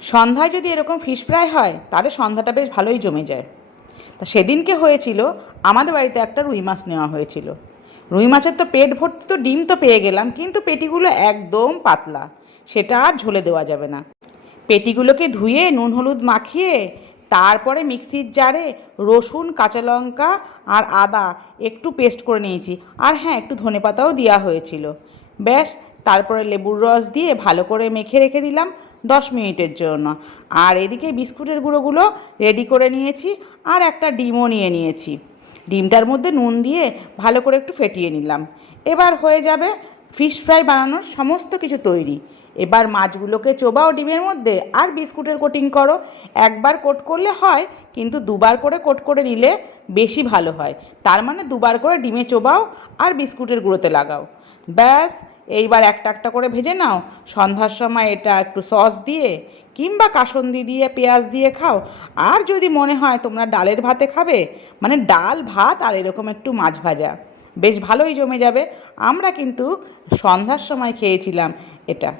সন্ধ্যায় যদি এরকম ফিশ ফ্রাই হয়, তাহলে সন্ধ্যাটা বেশ ভালোই জমে যায়। তা সেদিনকে হয়েছিল, আমাদের বাড়িতে একটা রুই মাছ নেওয়া হয়েছিল। রুই মাছের তো পেট ভর্তি তো ডিম তো পেয়ে গেলাম, কিন্তু পেটিগুলো একদম পাতলা। সেটা আর ঝোলে দেওয়া যাবে না। পেটিগুলোকে ধুয়ে, নুন হলুদ মাখিয়ে, তারপরে মিক্সির জারে রসুন, কাঁচা লঙ্কা আর আদা একটু পেস্ট করে নিয়েছি। আর হ্যাঁ একটু ধনেপাতাও দেওয়া হয়েছিল। ব্যাস তারপরে লেবুর রস দিয়ে ভালো করে মেখে রেখে দিলাম দশ মিনিটের জন্য। আর এদিকে বিস্কুটের গুঁড়োগুলো রেডি করে নিয়েছি আর একটা ডিমও নিয়ে নিয়েছি। ডিমটার মধ্যে নুন দিয়ে ভালো করে একটু ফেটিয়ে নিলাম। এবার হয়ে যাবে ফিশ ফ্রাই বানানোর সমস্ত কিছু তৈরি। এবার মাছগুলোকে চোবাও ডিমের মধ্যে আর বিস্কুটের কোটিং করো। একবার কোট করলে হয়, কিন্তু দুবার করে কোট করে নিলে বেশি ভালো হয়। তার মানে দুবার করে ডিমে চোবাও আর বিস্কুটের গুঁড়োতে লাগাও। ব্যাস এইবার একটা একটা করে ভেজে নাও। সন্ধ্যার সময় এটা একটু সস দিয়ে কিংবা কাসন্দি দিয়ে, পেঁয়াজ দিয়ে খাও। আর যদি মনে হয় তোমরা ডালের ভাতে খাবে মানে ডাল, ভাত আর এরকম একটু মাছ ভাজা, বেশ ভালোই জমে যাবে। আমরা কিন্তু সন্ধ্যার সময় খেয়েছিলাম এটা।